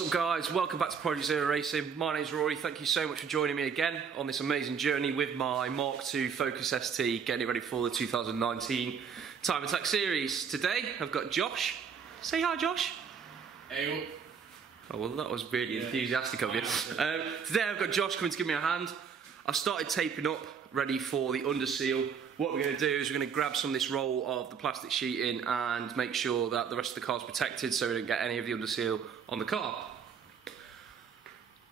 What's up guys, welcome back to Project Zero Racing. My name's Rory, thank you so much for joining me again on this amazing journey with my Mark II Focus ST, getting it ready for the 2019 Time Attack Series. Today I've got Josh. Say hi Josh. Hey. Oh well, that was really enthusiastic of you. Today I've got Josh coming to give me a hand. I've started taping up, ready for the under seal. What we're going to do is we're going to grab some of this roll of the plastic sheeting and make sure that the rest of the car is protected so we don't get any of the under seal on the car.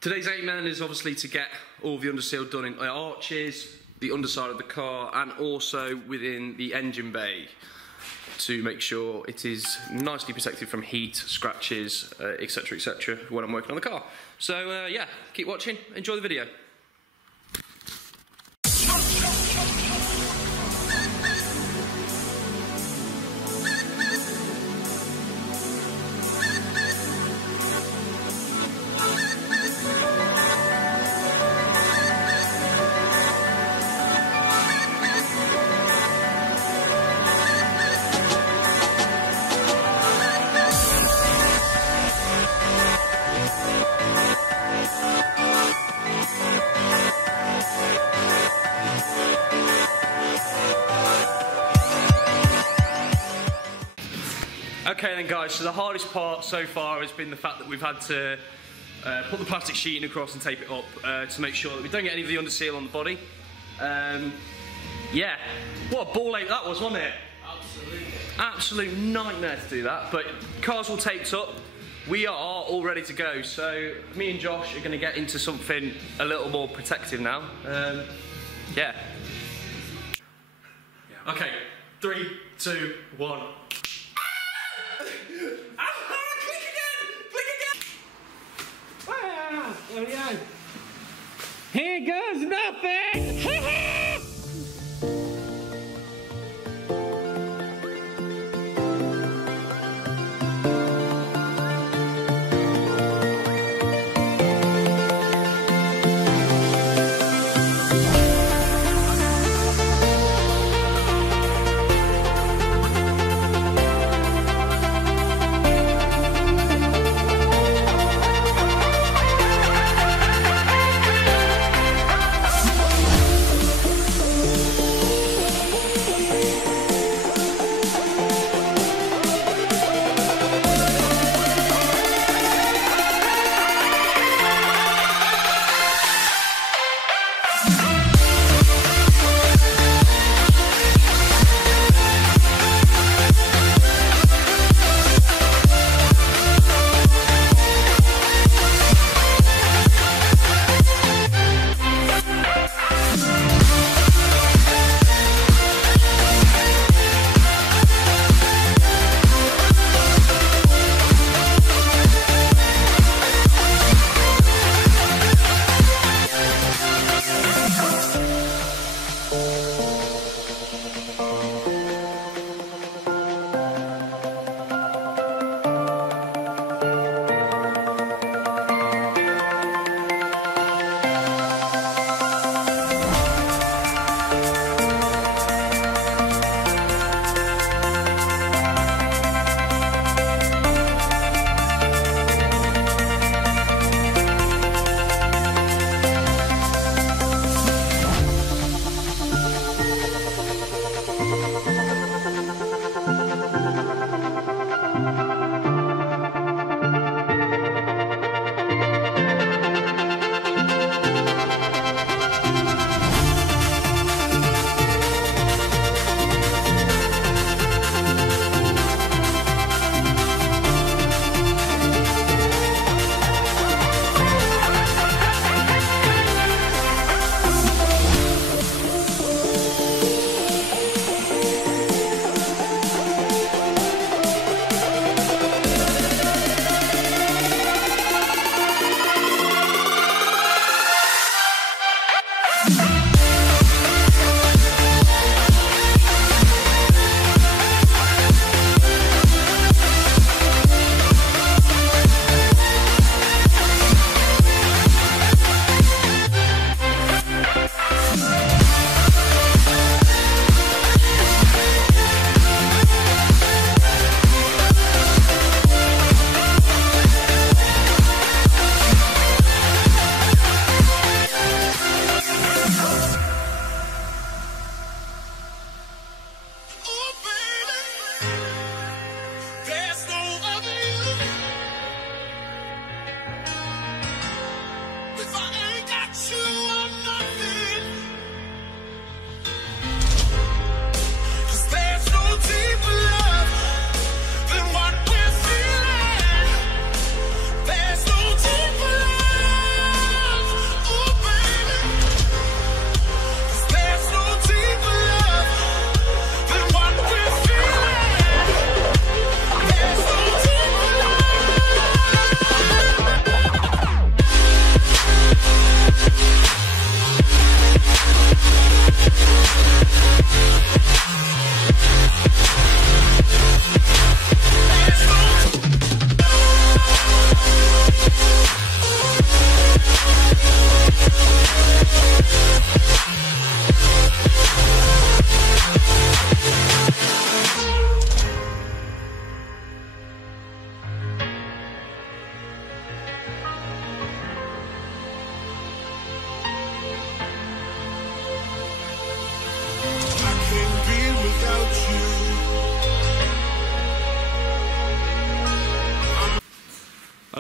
Today's aim then is obviously to get all the under seal done in the arches, the underside of the car, and also within the engine bay to make sure it is nicely protected from heat, scratches, etc, when I'm working on the car. So yeah, keep watching, enjoy the video. Okay then guys, so the hardest part so far has been the fact that we've had to put the plastic sheeting across and tape it up to make sure that we don't get any of the under seal on the body. Yeah, what a ball ache that was, wasn't it? Absolutely. Absolute nightmare to do that, but car's all taped up. We are all ready to go, so me and Josh are going to get into something a little more protective now. Yeah. Okay, 3, 2, 1. There we go. Here goes nothing!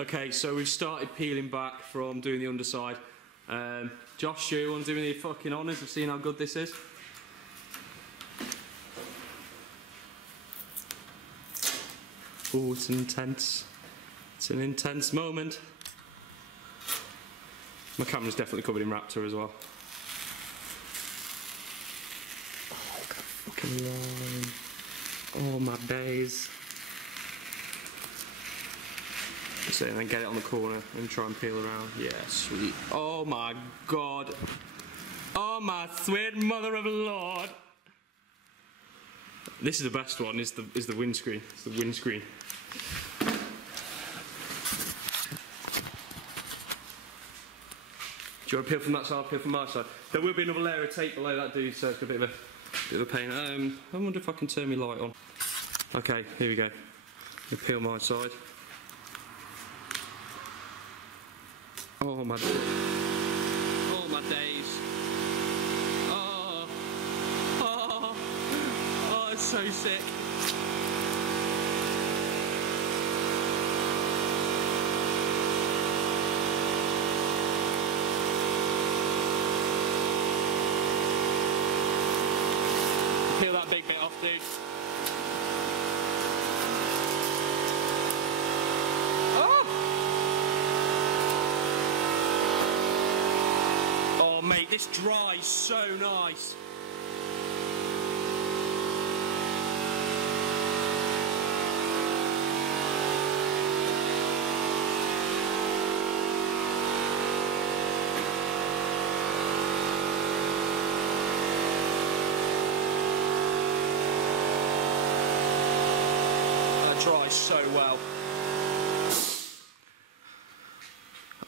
Okay, so we've started peeling back from doing the underside. Josh, you want to do me the fucking honours of seeing how good this is? Oh, it's an intense moment. My camera's definitely covered in Raptor as well. Oh, look at that fucking line. Oh my days. So and then get it on the corner and try and peel around. Yeah, sweet. Oh my god. Oh my sweet mother of Lord. This is the best one, is the windscreen. It's the windscreen. Do you want to peel from that side? I'll peel from my side. There will be another layer of tape below that, dude, so it's a bit of a pain. I wonder if I can turn my light on. Okay, here we go. I'll peel my side. Oh my days. Oh my days. Oh, it's so sick. Peel that big bit off, dude. Oh, mate, this dries so nice. Dries so well.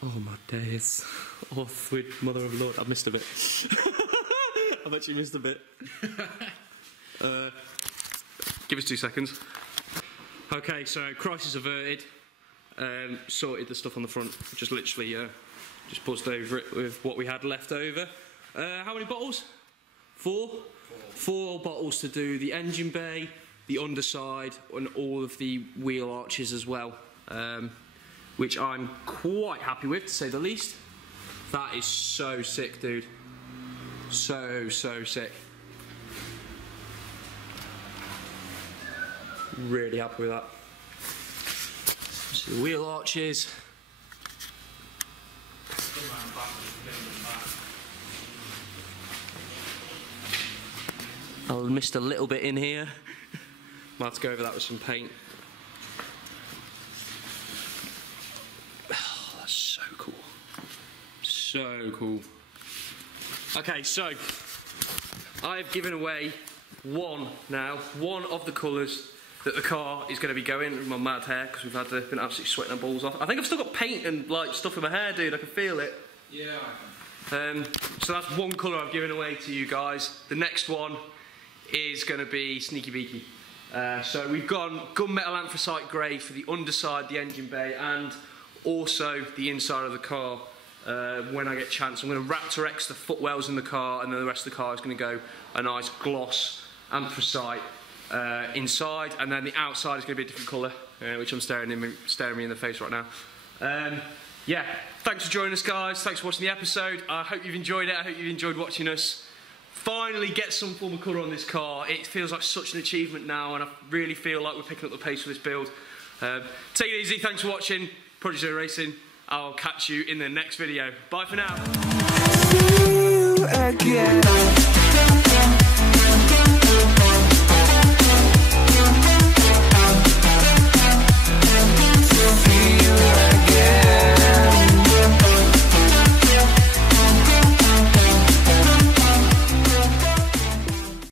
Oh my days. Oh sweet mother of Lord. I've missed a bit. I've actually missed a bit. Give us 2 seconds. Okay, so crisis averted. Sorted the stuff on the front. Just literally just buzzed over it with what we had left over. How many bottles? 4? 4 bottles to do the engine bay, the underside, and all of the wheel arches as well, which I'm quite happy with, to say the least. That is so sick, dude. So sick. Really happy with that. So the wheel arches. I missed a little bit in here. Might have to go over that with some paint. Oh, that's so cool. So cool. Okay, so I've given away one of the colours that the car is going to be going with my mad hair, because we've been absolutely sweating our balls off. I think I've still got paint and like stuff in my hair, dude. I can feel it. Yeah, I can. So that's one colour I've given away to you guys. The next one is going to be Sneaky Beaky. So we've gone gunmetal anthracite grey for the underside, the engine bay, and also the inside of the car. When I get a chance, I'm going to Raptor X the footwells in the car, and then the rest of the car is going to go a nice gloss anthracite inside, and then the outside is going to be a different colour, which I'm staring me in the face right now. Yeah, thanks for joining us, guys. Thanks for watching the episode. I hope you've enjoyed it. I hope you've enjoyed watching us finally get some form of colour on this car. It feels like such an achievement now, and I really feel like we're picking up the pace for this build. Take it easy. Thanks for watching Project Zero Racing. I'll catch you in the next video. Bye for now. See you again.